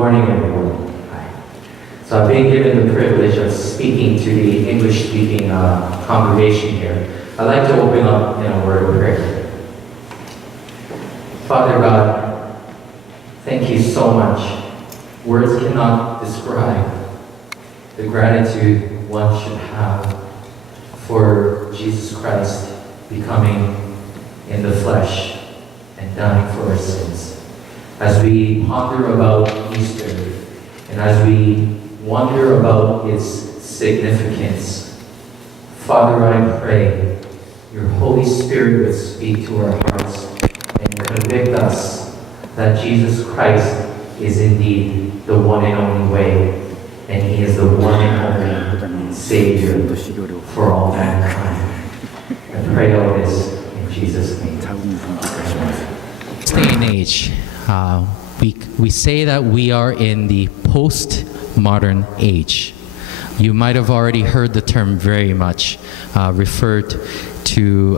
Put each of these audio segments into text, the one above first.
morning, everyone. Hi. So I've been given the privilege of speaking to the English-speaking congregation here. I'd like to open up in a word of prayer. Father God, thank you so much. Words cannot describe the gratitude one should have for Jesus Christ becoming in the flesh and dying for our sins. As we ponder about Easter and as we wonder about its significance, Father, I pray your Holy Spirit would speak to our hearts and convict us that Jesus Christ is indeed the one and only way, and he is the one and only Savior for all mankind. I pray all this in Jesus' name. This day and age, we say that we are in the postmodern age. You might have already heard the term very much referred to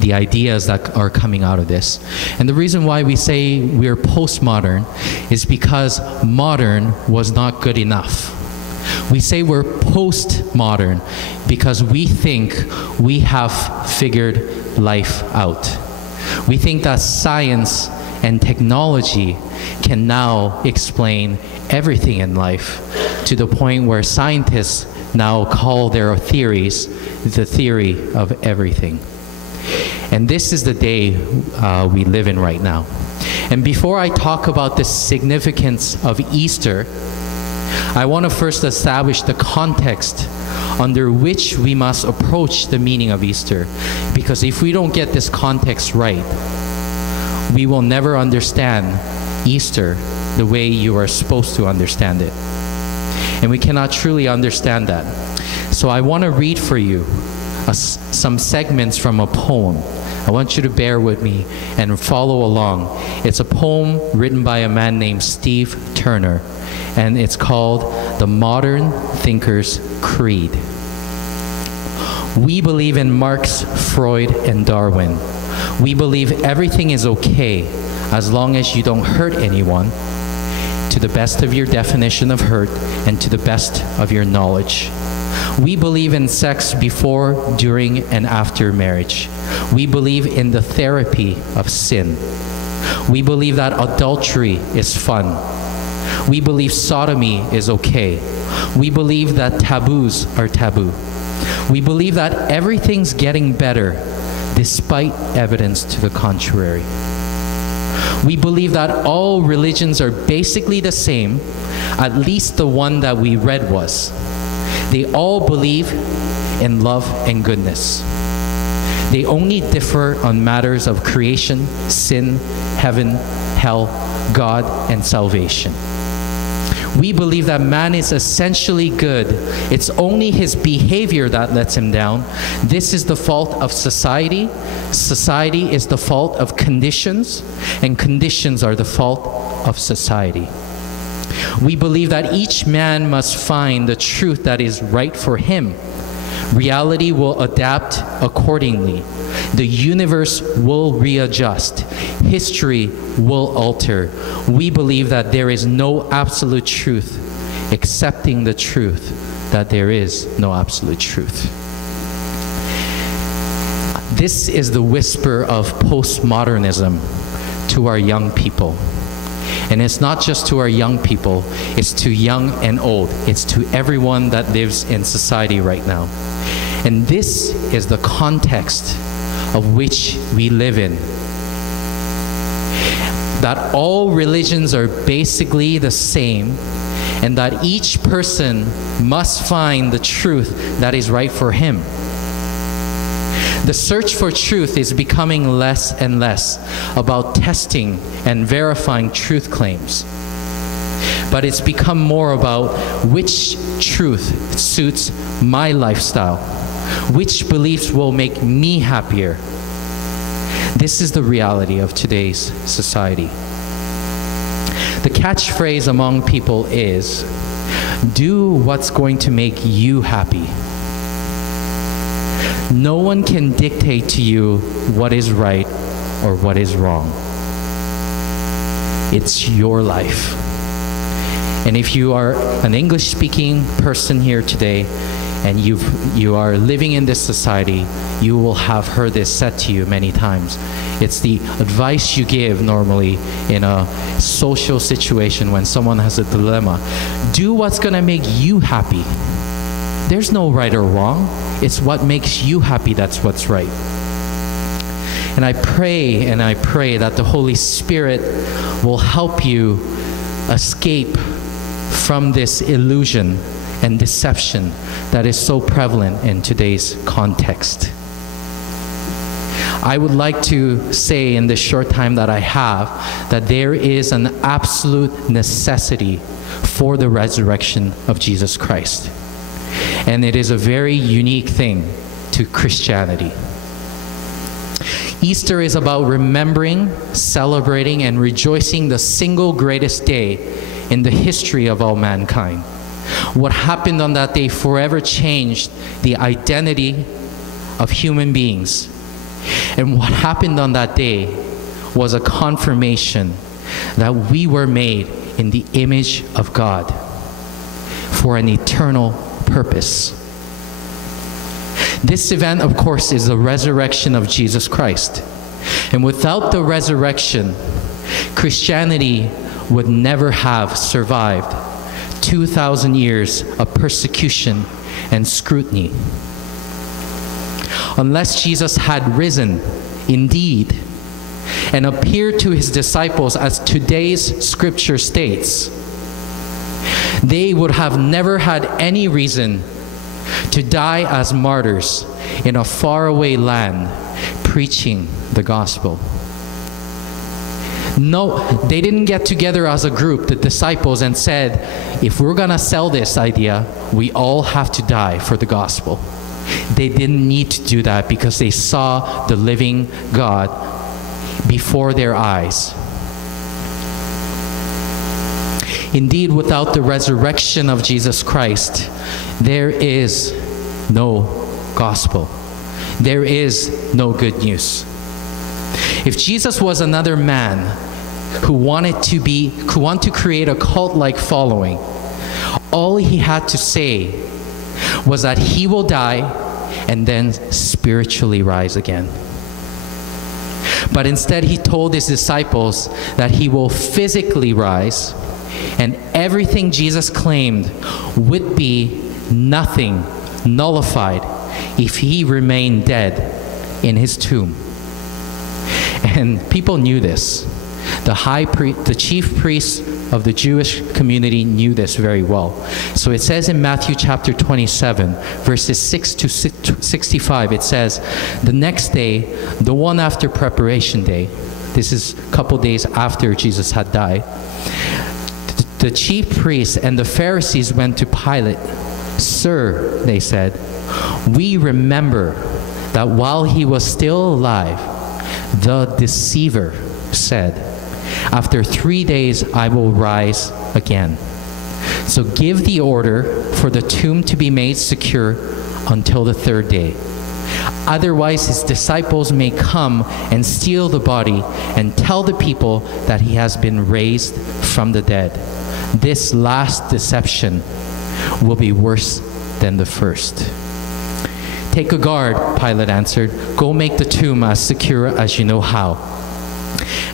the ideas that are coming out of this. And the reason why we say we're postmodern is because modern was not good enough. We say we're postmodern because we think we have figured life out. We think that science and technology can now explain everything in life, to the point where scientists now call their theories the theory of everything. And this is the day we live in right now. And before I talk about the significance of Easter, I want to first establish the context under which we must approach the meaning of Easter. Because if we don't get this context right, we will never understand Easter the way you are supposed to understand it. And we cannot truly understand that. So I want to read for you some segments from a poem. I want you to bear with me and follow along. It's a poem written by a man named Steve Turner, and it's called The Modern Thinker's Creed. We believe in Marx, Freud, and Darwin. We believe everything is okay as long as you don't hurt anyone, to the best of your definition of hurt and to the best of your knowledge. We believe in sex before, during, and after marriage. We believe in the therapy of sin. We believe that adultery is fun. We believe sodomy is okay. We believe that taboos are taboo. We believe that everything's getting better despite evidence to the contrary. We believe that all religions are basically the same, at least the one that we read was. They all believe in love and goodness. They only differ on matters of creation, sin, heaven, hell, God, and salvation. We believe that man is essentially good. It's only his behavior that lets him down. This is the fault of society. Society is the fault of conditions, and conditions are the fault of society. We believe that each man must find the truth that is right for him. Reality will adapt accordingly. The universe will readjust. History will alter. We believe that there is no absolute truth, accepting the truth that there is no absolute truth. This is the whisper of postmodernism to our young people. And it's not just to our young people, it's to young and old. It's to everyone that lives in society right now. And this is the context of which we live in. That all religions are basically the same, and that each person must find the truth that is right for him. The search for truth is becoming less and less about testing and verifying truth claims. But it's become more about which truth suits my lifestyle, which beliefs will make me happier. This is the reality of today's society. The catchphrase among people is, do what's going to make you happy. No one can dictate to you what is right or what is wrong. It's your life. And if you are an English-speaking person here today, and you are living in this society, you will have heard this said to you many times. It's the advice you give normally in a social situation when someone has a dilemma. Do what's going to make you happy. There's no right or wrong. It's what makes you happy that's what's right. And I pray that the Holy Spirit will help you escape from this illusion and deception that is so prevalent in today's context. I would like to say in this short time that I have that there is an absolute necessity for the resurrection of Jesus Christ. And it is a very unique thing to Christianity. Easter is about remembering, celebrating, and rejoicing the single greatest day in the history of all mankind. What happened on that day forever changed the identity of human beings. And what happened on that day was a confirmation that we were made in the image of God for an eternal purpose. This event, of course, is the resurrection of Jesus Christ. And without the resurrection, Christianity would never have survived 2,000 years of persecution and scrutiny. Unless Jesus had risen, indeed, and appeared to his disciples as today's scripture states, they would have never had any reason to die as martyrs in a faraway land preaching the gospel. No, they didn't get together as a group, the disciples, and said, if we're going to sell this idea, we all have to die for the gospel. They didn't need to do that because they saw the living God before their eyes. Indeed, without the resurrection of Jesus Christ, there is no gospel. There is no good news. If Jesus was another man who wanted to create a cult-like following, all he had to say was that he will die and then spiritually rise again. But instead, he told his disciples that he will physically rise, and everything Jesus claimed would be nothing, nullified, if he remained dead in his tomb. And people knew this. The chief priests of the Jewish community knew this very well. So it says in Matthew chapter 27, verses 6 to 65, it says, the next day, the one after preparation day, this is a couple days after Jesus had died, the chief priests and the Pharisees went to Pilate. Sir, they said, we remember that while he was still alive, the deceiver said, after 3 days I will rise again. So give the order for the tomb to be made secure until the third day. Otherwise his disciples may come and steal the body and tell the people that he has been raised from the dead. This last deception will be worse than the first. Take a guard, Pilate answered. Go make the tomb as secure as you know how.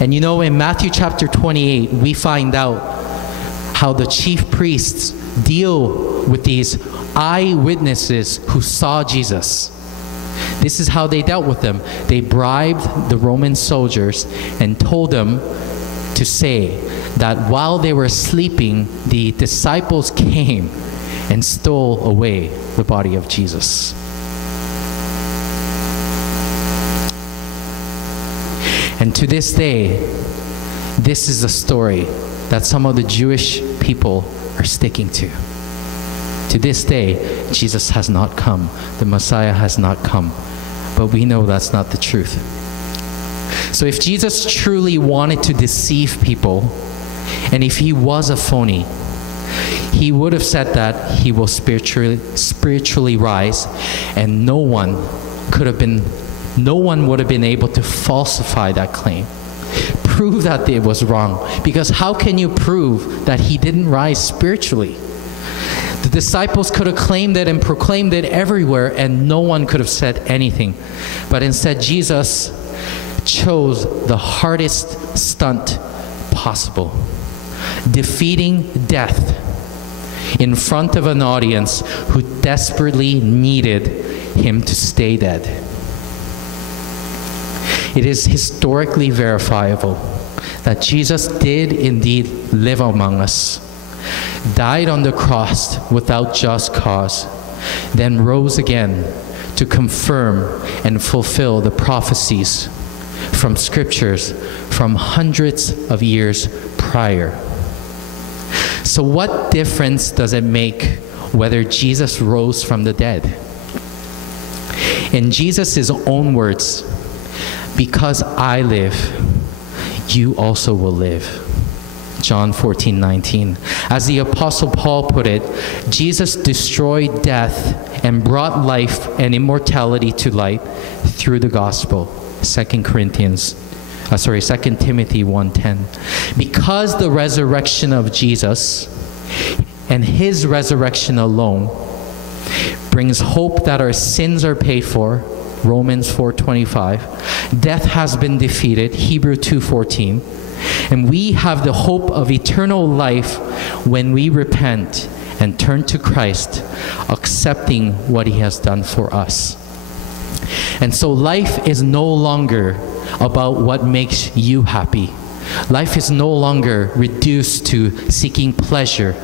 And you know, in Matthew chapter 28, we find out how the chief priests deal with these eyewitnesses who saw Jesus. This is how they dealt with them. They bribed the Roman soldiers and told them to say that while they were sleeping, the disciples came and stole away the body of Jesus. And to this day, this is a story that some of the Jewish people are sticking to. To this day, Jesus has not come. The Messiah has not come. But we know that's not the truth. So if Jesus truly wanted to deceive people, and if he was a phony, he would have said that he will spiritually rise, and no one would have been able to falsify that claim. prove that it was wrong. Because how can you prove that he didn't rise spiritually? The disciples could have claimed it and proclaimed it everywhere, and no one could have said anything. But instead, Jesus chose the hardest stunt possible, defeating death in front of an audience who desperately needed him to stay dead. It is historically verifiable that Jesus did indeed live among us, died on the cross without just cause, then rose again to confirm and fulfill the prophecies from scriptures from hundreds of years prior. So what difference does it make whether Jesus rose from the dead? In Jesus' own words, because I live, you also will live. John 14:19. As the Apostle Paul put it, Jesus destroyed death and brought life and immortality to light through the gospel. 2 Timothy 1:10. Because the resurrection of Jesus and his resurrection alone brings hope that our sins are paid for, Romans 4:25. Death has been defeated, Hebrews 2:14. And we have the hope of eternal life when we repent and turn to Christ, accepting what he has done for us. And so life is no longer about what makes you happy. Life is no longer reduced to seeking pleasure,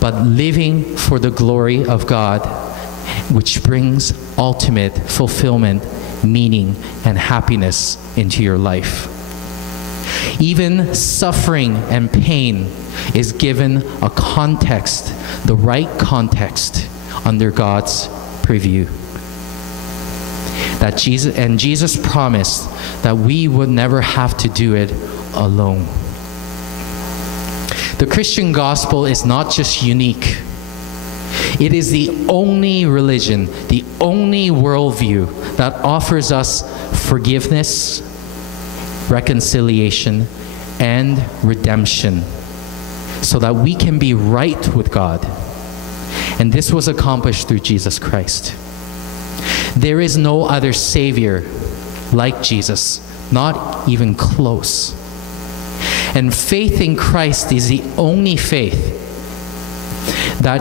but living for the glory of God, which brings ultimate fulfillment, meaning, and happiness into your life. Even suffering and pain is given a context, the right context, under God's preview. Jesus promised that we would never have to do it alone. The Christian gospel is not just unique. It is the only religion, the only worldview that offers us forgiveness, reconciliation, and redemption so that we can be right with God. And this was accomplished through Jesus Christ. There is no other Savior like Jesus, not even close. And faith in Christ is the only faith that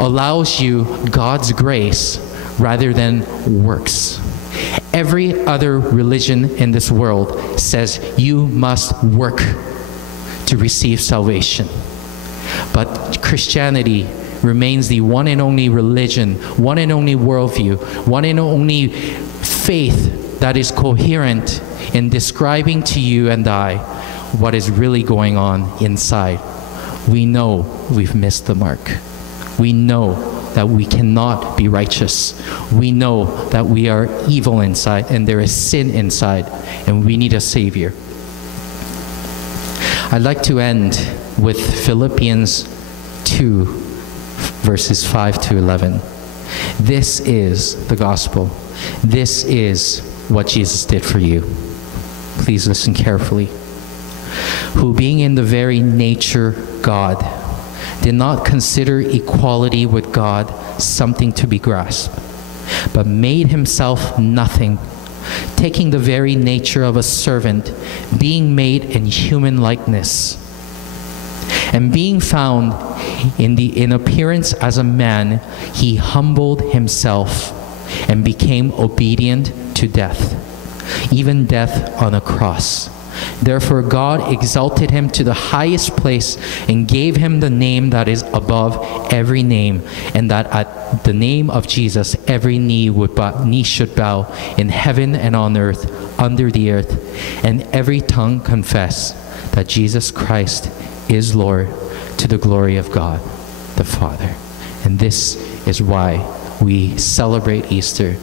allows you God's grace rather than works. Every other religion in this world says you must work to receive salvation. But Christianity remains the one and only religion, one and only worldview, one and only faith that is coherent in describing to you and I what is really going on inside. We know we've missed the mark. We know that we cannot be righteous. We know that we are evil inside and there is sin inside and we need a Savior. I'd like to end with Philippians 2, verses 5 to 11. This is the gospel. This is what Jesus did for you. Please listen carefully. Who being in the very nature God, did not consider equality with God something to be grasped, but made himself nothing, taking the very nature of a servant, being made in human likeness. And being found in appearance as a man, he humbled himself and became obedient to death, even death on a cross. Therefore God exalted him to the highest place and gave him the name that is above every name, and that at the name of Jesus every knee should bow in heaven and on earth, under the earth, and every tongue confess that Jesus Christ is Lord, to the glory of God the Father. And this is why we celebrate Easter.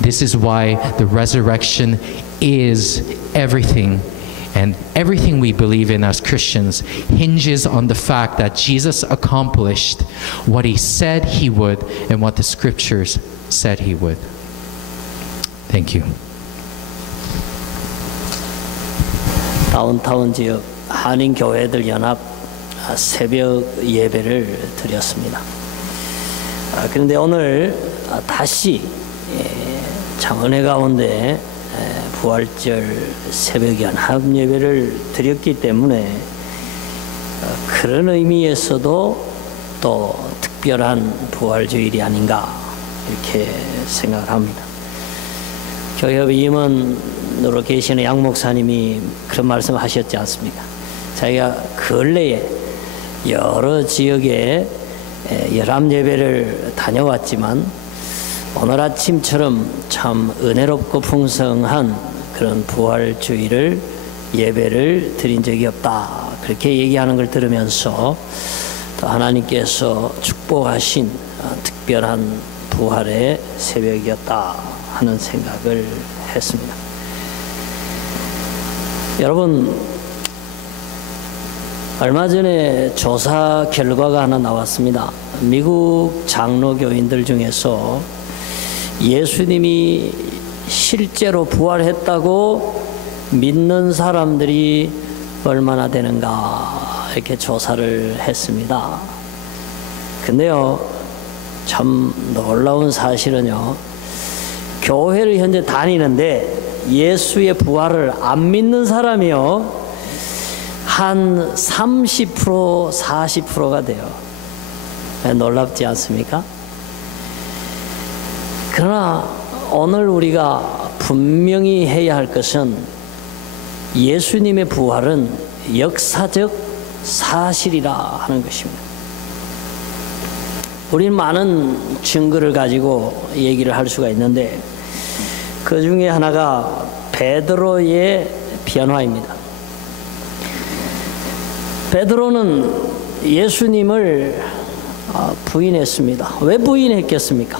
This is why the resurrection is everything. And everything we believe in as Christians hinges on the fact that Jesus accomplished what he said he would and what the scriptures said he would. Thank you. 다운타운 지역 한인교회들 연합 새벽 예배를 드렸습니다. 그런데 오늘 다시 참 은혜 가운데 부활절 새벽 연합 예배를 드렸기 때문에 그런 의미에서도 또 특별한 부활주일이 아닌가 이렇게 생각을 합니다. 교회 임원으로 계시는 양 목사님이 그런 말씀을 하셨지 않습니까? 자기가 근래에 여러 지역에 연합 예배를 다녀왔지만 오늘 아침처럼 참 은혜롭고 풍성한 그런 부활주일을 예배를 드린 적이 없다. 그렇게 얘기하는 걸 들으면서 또 하나님께서 축복하신 특별한 부활의 새벽이었다 하는 생각을 했습니다. 여러분, 얼마 전에 조사 결과가 하나 나왔습니다. 미국 장로교인들 중에서 예수님이 실제로 부활했다고 믿는 사람들이 얼마나 되는가 이렇게 조사를 했습니다. 근데요, 참 놀라운 사실은요, 교회를 현재 다니는데 예수의 부활을 안 믿는 사람이요 한 30%, 40%가 돼요. 놀랍지 않습니까? 그러나 오늘 우리가 분명히 해야 할 것은 예수님의 부활은 역사적 사실이라 하는 것입니다. 우리는 많은 증거를 가지고 얘기를 할 수가 있는데 그 중에 하나가 베드로의 변화입니다. 베드로는 예수님을 부인했습니다. 왜 부인했겠습니까?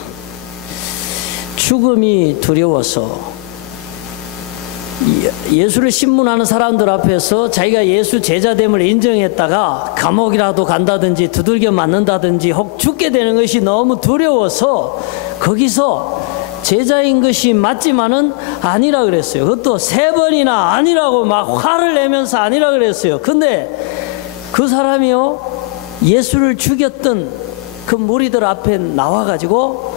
죽음이 두려워서 예수를 신문하는 사람들 앞에서 자기가 예수 제자됨을 인정했다가 감옥이라도 간다든지 두들겨 맞는다든지 혹 죽게 되는 것이 너무 두려워서 거기서 제자인 것이 맞지만은 아니라 그랬어요. 그것도 3번이나 아니라고 막 화를 내면서 아니라 그랬어요. 근데 그 사람이요 예수를 죽였던 그 무리들 앞에 나와가지고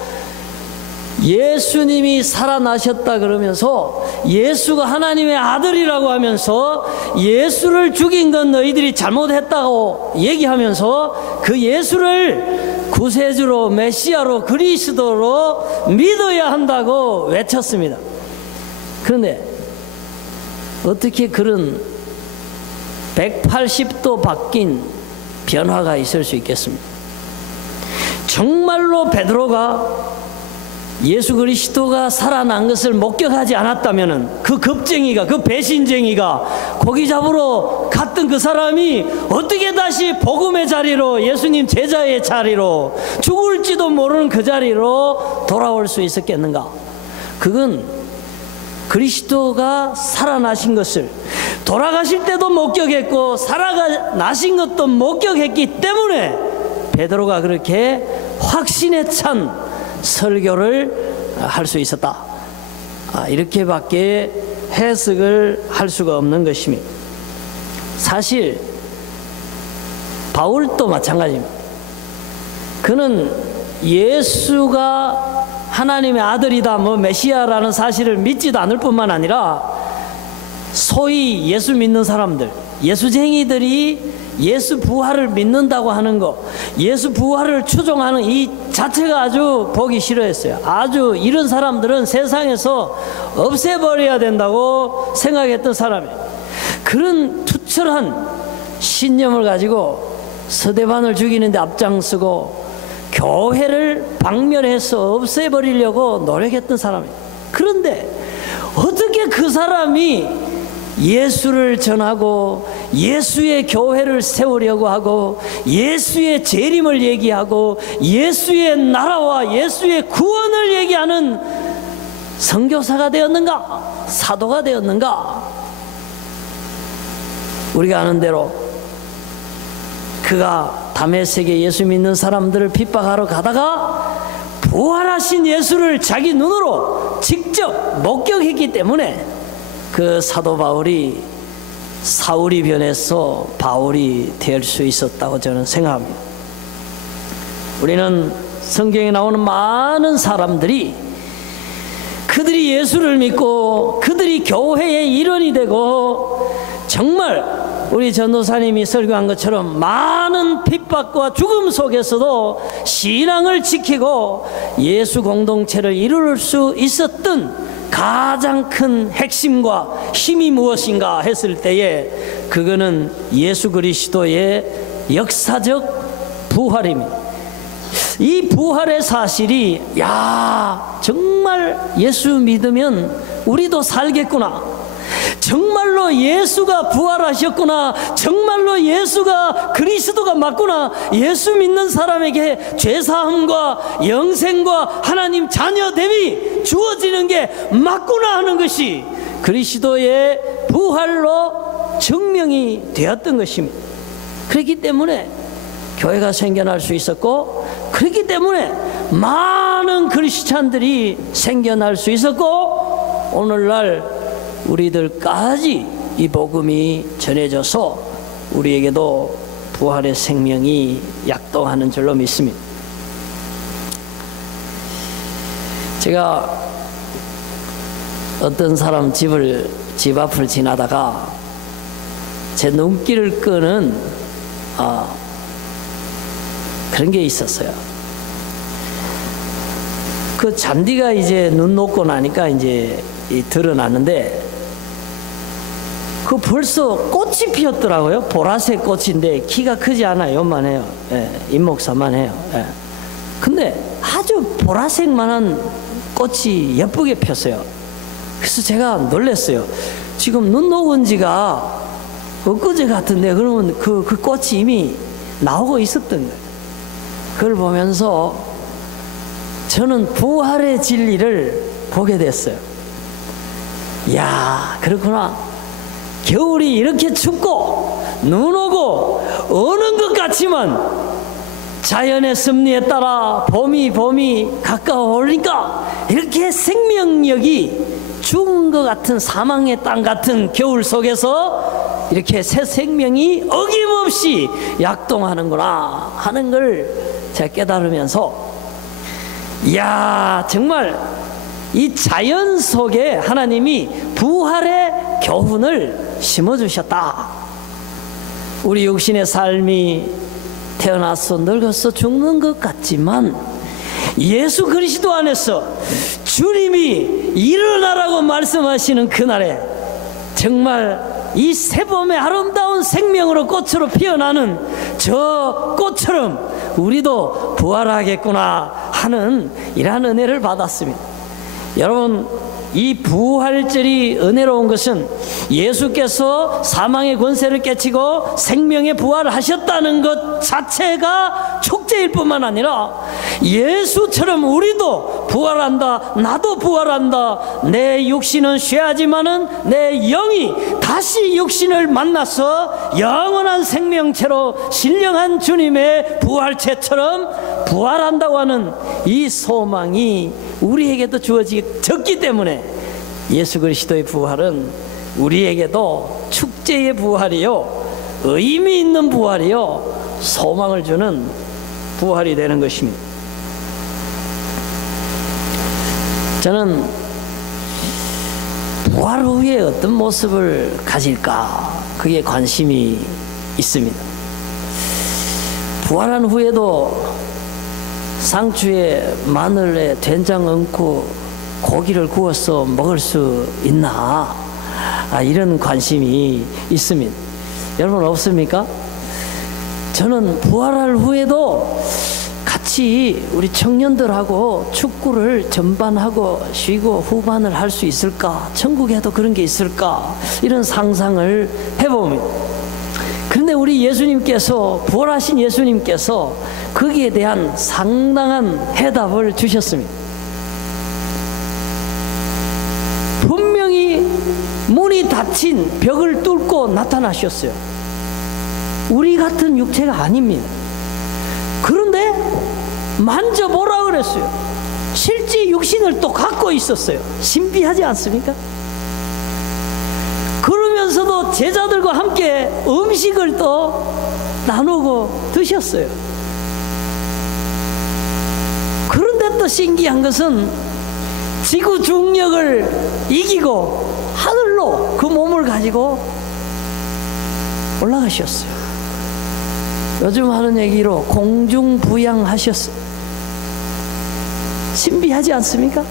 예수님이 살아나셨다 그러면서 예수가 하나님의 아들이라고 하면서 예수를 죽인 건 너희들이 잘못했다고 얘기하면서 그 예수를 구세주로 메시아로 그리스도로 믿어야 한다고 외쳤습니다. 그런데 어떻게 그런 180도 바뀐 변화가 있을 수 있겠습니까? 정말로 베드로가 예수 그리스도가 살아난 것을 목격하지 않았다면 그 겁쟁이가, 그 배신쟁이가 고기 잡으러 갔던 그 사람이 어떻게 다시 복음의 자리로, 예수님 제자의 자리로, 죽을지도 모르는 그 자리로 돌아올 수 있었겠는가? 그건 그리스도가 살아나신 것을 돌아가실 때도 목격했고 살아나신 것도 목격했기 때문에 베드로가 그렇게 확신에 찬 설교를 할 수 있었다. 이렇게밖에 해석을 할 수가 없는 것입니다. 사실 바울도 마찬가지입니다. 그는 예수가 하나님의 아들이다, 메시아라는 사실을 믿지도 않을 뿐만 아니라 소위 예수 믿는 사람들, 예수쟁이들이 예수 부활을 믿는다고 하는 거, 예수 부활을 추종하는 이 자체가 아주 보기 싫어했어요. 아주 이런 사람들은 세상에서 없애버려야 된다고 생각했던 사람이에요. 그런 투철한 신념을 가지고 스데반을 죽이는데 앞장서고 교회를 박멸해서 없애버리려고 노력했던 사람이에요. 그런데 어떻게 그 사람이 예수를 전하고 예수의 교회를 세우려고 하고 예수의 재림을 얘기하고 예수의 나라와 예수의 구원을 얘기하는 선교사가 되었는가? 사도가 되었는가? 우리가 아는 대로 그가 다메섹에 예수 믿는 사람들을 핍박하러 가다가 부활하신 예수를 자기 눈으로 직접 목격했기 때문에 그 사도 바울이 사울이 변해서 바울이 될 수 있었다고 저는 생각합니다. 우리는 성경에 나오는 많은 사람들이 그들이 예수를 믿고 그들이 교회의 일원이 되고 정말 우리 전도사님이 설교한 것처럼 많은 핍박과 죽음 속에서도 신앙을 지키고 예수 공동체를 이룰 수 있었던 가장 큰 핵심과 힘이 무엇인가 했을 때에 그거는 예수 그리스도의 역사적 부활입니다. 이 부활의 사실이 정말 예수 믿으면 우리도 살겠구나, 정말로 예수가 부활하셨구나, 정말로 예수가 그리스도가 맞구나, 예수 믿는 사람에게 죄사함과 영생과 하나님 자녀됨이 주어지는 게 맞구나 하는 것이 그리스도의 부활로 증명이 되었던 것입니다. 그렇기 때문에 교회가 생겨날 수 있었고, 그렇기 때문에 많은 크리스찬들이 생겨날 수 있었고, 오늘날 우리들까지 이 복음이 전해져서 우리에게도 부활의 생명이 약동하는 줄로 믿습니다. 제가 어떤 사람 집 앞을 지나다가 제 눈길을 끄는 그런 게 있었어요. 그 잔디가 이제 눈 녹고 나니까 이제 드러났는데 그 벌써 꽃이 피었더라고요. 보라색 꽃인데 키가 크지 않아요. 요만해요. 잎목사만 해요. 근데 아주 보라색만한 꽃이 예쁘게 폈어요. 그래서 제가 놀랐어요. 지금 눈 녹은 지가 엊그제 같은데 그러면 그 꽃이 이미 나오고 있었던 거예요. 그걸 보면서 저는 부활의 진리를 보게 됐어요. 그렇구나. 겨울이 이렇게 춥고 눈 오고 오는 것 같지만 자연의 섭리에 따라 봄이 가까워 오니까 이렇게 생명력이 죽은 것 같은 사망의 땅 같은 겨울 속에서 이렇게 새 생명이 어김없이 약동하는구나 하는 걸 제가 깨달으면서 정말 이 자연 속에 하나님이 부활의 교훈을 심어주셨다. 우리 육신의 삶이 태어나서 늙어서 죽는 것 같지만 예수 그리스도 안에서 주님이 일어나라고 말씀하시는 그날에 정말 이 새봄의 아름다운 생명으로 꽃으로 피어나는 저 꽃처럼 우리도 부활하겠구나 하는 이러한 은혜를 받았습니다. 여러분, 이 부활절이 은혜로운 것은 예수께서 사망의 권세를 깨치고 생명의 부활을 하셨다는 것 자체가 축제일 뿐만 아니라 예수처럼 우리도 부활한다, 나도 부활한다, 내 육신은 쇠하지만은 내 영이 다시 육신을 만나서 영원한 생명체로 신령한 주님의 부활체처럼 부활한다고 하는 이 소망이 우리에게도 주어졌기 때문에 예수 그리스도의 부활은 우리에게도 축제의 부활이요, 의미 있는 부활이요, 소망을 주는 부활이 되는 것입니다. 저는 부활 후에 어떤 모습을 가질까, 그게 관심이 있습니다. 부활한 후에도 상추에 마늘에 된장 얹고 고기를 구워서 먹을 수 있나, 이런 관심이 있습니다. 여러분 없습니까? 저는 부활할 후에도 같이 우리 청년들하고 축구를 전반하고 쉬고 후반을 할 수 있을까, 천국에도 그런 게 있을까, 이런 상상을 해봅니다. 그런데 우리 예수님께서, 부활하신 예수님께서 거기에 대한 상당한 해답을 주셨습니다. 분명히 문이 닫힌 벽을 뚫고 나타나셨어요. 우리 같은 육체가 아닙니다. 그런데 만져보라 그랬어요. 실제 육신을 또 갖고 있었어요. 신비하지 않습니까? 그러면서도 또 제자들과 함께 음식을 또 나누고 드셨어요. 그런데 또 신기한 것은 지구 중력을 이기고 하늘로 그 몸을 가지고 올라가셨어요. 요즘 하는 얘기로 공중부양하셨어요. 신비하지 않습니까?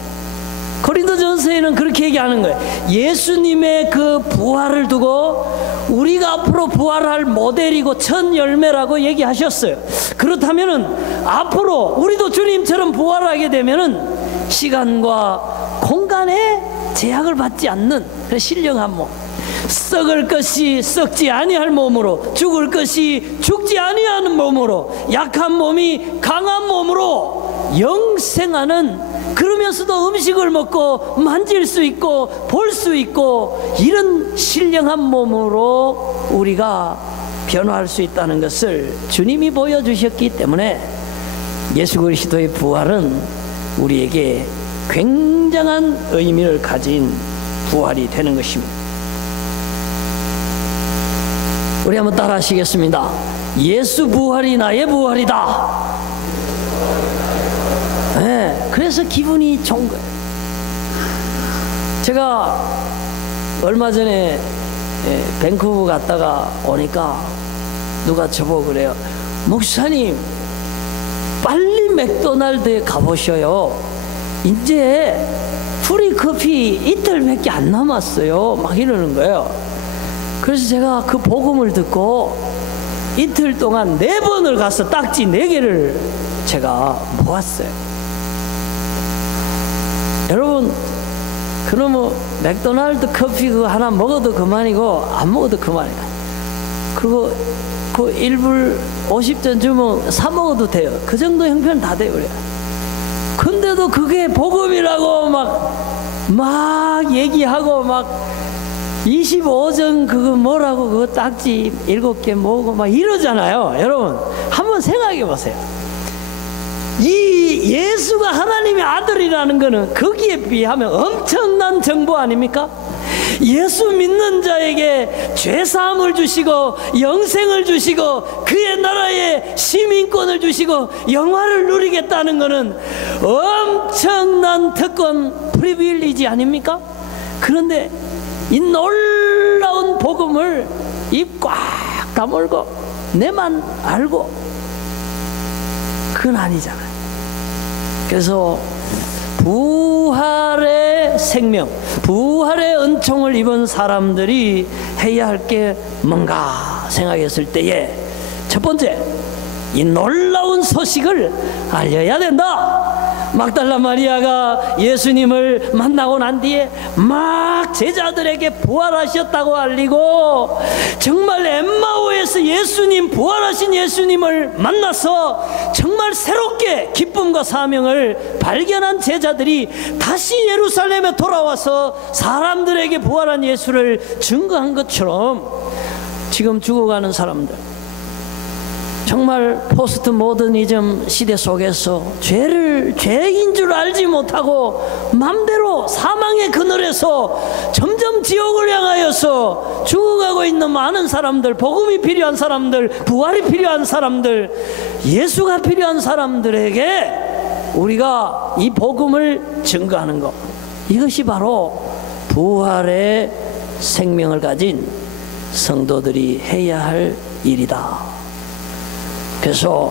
고린도전서에는 그렇게 얘기하는 거예요. 예수님의 그 부활을 두고 우리가 앞으로 부활할 모델이고 첫 열매라고 얘기하셨어요. 그렇다면은 앞으로 우리도 주님처럼 부활하게 되면은 시간과 공간에 제약을 받지 않는 그런 신령한 몸, 썩을 것이 썩지 아니할 몸으로, 죽을 것이 죽지 아니하는 몸으로, 약한 몸이 강한 몸으로 영생하는, 그러면서도 음식을 먹고 만질 수 있고 볼 수 있고 이런 신령한 몸으로 우리가 변화할 수 있다는 것을 주님이 보여주셨기 때문에 예수 그리스도의 부활은 우리에게 굉장한 의미를 가진 부활이 되는 것입니다. 우리 한번 따라 하시겠습니다. 예수 부활이 나의 부활이다. 네, 그래서 기분이 좋은 거예요. 제가 얼마 전에 밴쿠버 갔다가 오니까 누가 저보고 그래요. 목사님, 빨리 맥도날드에 가보셔요. 이제 프리커피 이틀밖에 안 남았어요. 막 이러는 거예요. 그래서 제가 그 복음을 듣고 이틀 동안 4번을 가서 딱지 4개를 제가 모았어요. 여러분, 그러면 맥도날드 커피 그거 하나 먹어도 그만이고 안 먹어도 그만이야. 그리고 그 1불 50전 주면 사 먹어도 돼요. 그 정도 형편 다 돼요. 그래요. 근데도 그게 복음이라고 막 얘기하고 막 25전 그거 뭐라고 그거 딱지 7개 모으고 막 이러잖아요. 여러분 한번 생각해 보세요. 이 예수가 하나님의 아들이라는 거는 거기에 비하면 엄청난 정보 아닙니까? 예수 믿는 자에게 죄사함을 주시고 영생을 주시고 그의 나라에 시민권을 주시고 영화를 누리겠다는 것은 엄청난 특권, 프리빌리지 아닙니까? 그런데 이 놀라운 복음을 입 꽉 다물고 내만 알고 그건 아니잖아요. 그래서 부활의 생명, 부활의 은총을 입은 사람들이 해야 할 게 뭔가 생각했을 때에 첫 번째, 이 놀라운 소식을 알려야 된다. 막달라 마리아가 예수님을 만나고 난 뒤에 막 제자들에게 부활하셨다고 알리고 정말 엠마오에서 예수님, 부활하신 예수님을 만나서 정말 새롭게 기쁨과 사명을 발견한 제자들이 다시 예루살렘에 돌아와서 사람들에게 부활한 예수를 증거한 것처럼 지금 죽어가는 사람들, 정말 포스트 모더니즘 시대 속에서 죄를 죄인 줄 알지 못하고 맘대로 사망의 그늘에서 점점 지옥을 향하여서 죽어가고 있는 많은 사람들, 복음이 필요한 사람들, 부활이 필요한 사람들, 예수가 필요한 사람들에게 우리가 이 복음을 증거하는 것, 이것이 바로 부활의 생명을 가진 성도들이 해야 할 일이다. 그래서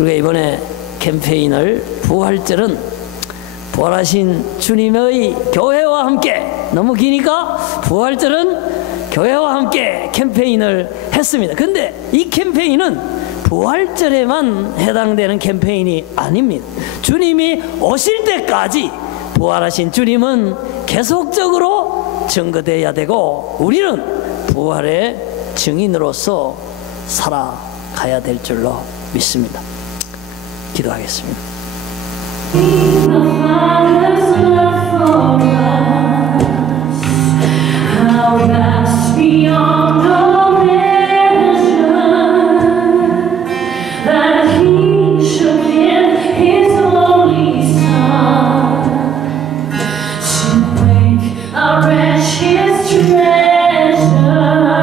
우리가 이번에 캠페인을 부활절은 부활하신 주님의 교회와 함께, 너무 기니까 부활절은 교회와 함께 캠페인을 했습니다. 근데 이 캠페인은 부활절에만 해당되는 캠페인이 아닙니다. 주님이 오실 때까지 부활하신 주님은 계속적으로 증거되어야 되고 우리는 부활의 증인으로서 살아가야 될 줄로 믿습니다. 기도하겠습니다. Our precious treasure.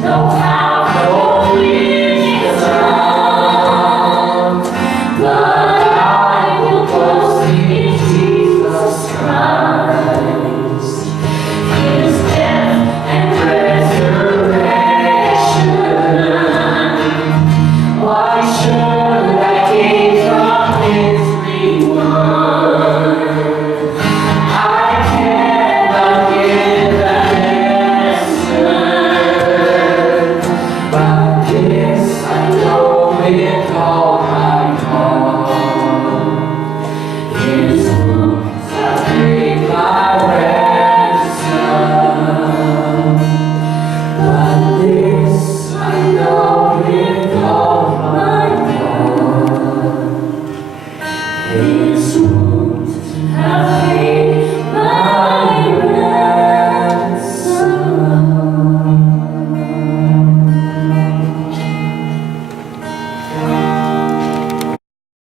know how